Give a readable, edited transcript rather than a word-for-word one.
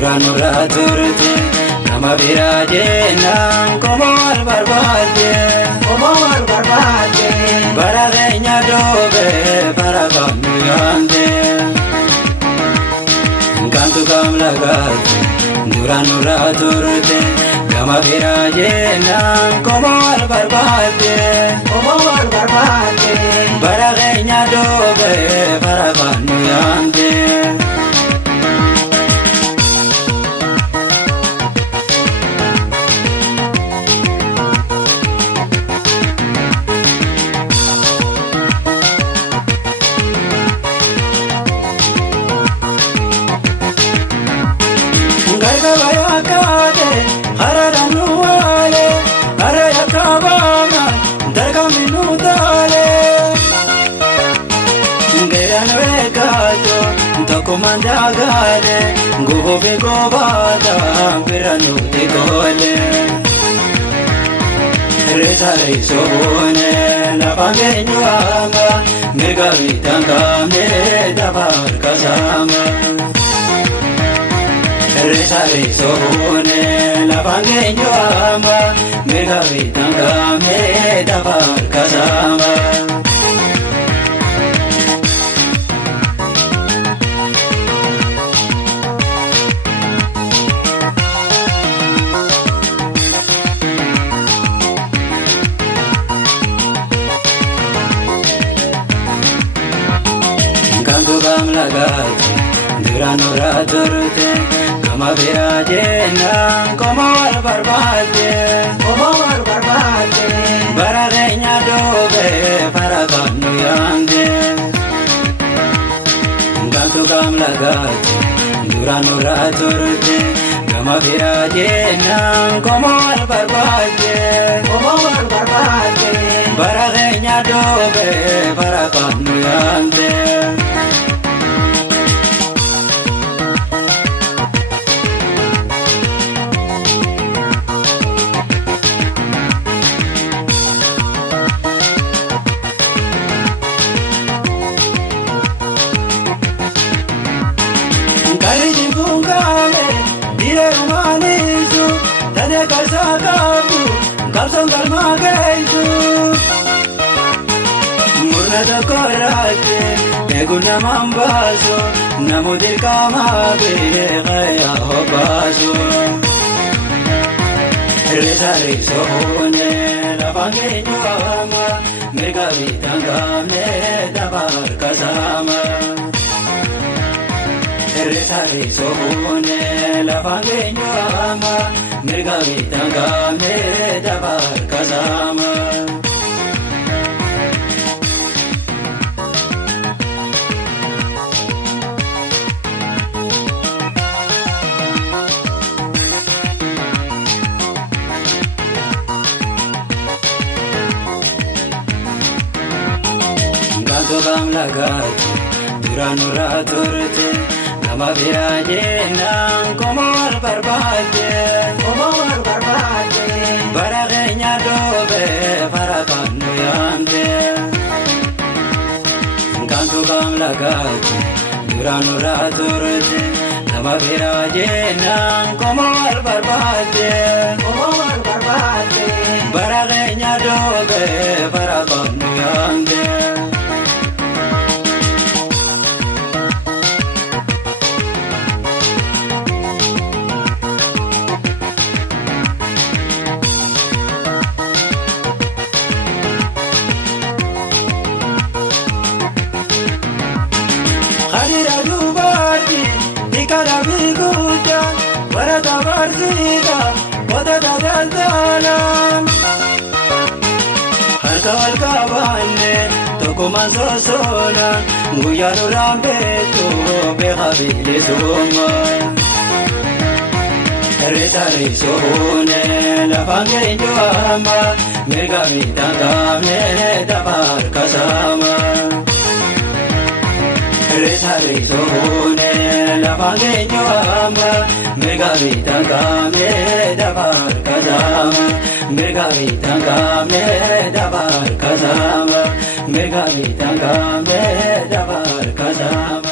duraan irraa turte nama biraa jennaan komaal barbaadde bara keenya doobee bara kamnu yaamte kantu kam lagaate duraan irraa turte nama biraa jennaan komaal barbaadde bara keenya doobee bara kamnu yaamte. Komandagale ngobe gobada piranu de gole retare sobone la pangenyama megavitanga me dabar kasama retare sobone la pangenyama megavitanga me dabar kasama. Duraan irraa turte nama biraa jennaan komaal barbaadde bara keenya doobee bara kamnu yaamte kantu kam lagaate duraan irraa turte nama biraa jennaan komaal barbaadde bara keenya doobee bara kamnu yaamte. Murna korate eguna mambazo namudir kamabe gaya hobazo resare sohone la pangenyama megavitanga me dabar kasama resare sohone la pangenyama megavitanga me dabar kasama. Kam lagaate duraan irraa turte nama biraa jennaan komaal barbaadde bara keenya doobee bara kamnu yaamte kantu kam lagaate duraan irraa turte nama biraa jennaan komaal barbaadde bara keenya doobee bara kamnu yaamte. Harka banne tokuman sosona guyano rambeto behabile soma retare sohone la pangenyama megavitanga me dabar kasama retare sohone la pangenyama megavitanga me dabar kasama megavitanga me dabar kasama megavitanga me dabar kasama.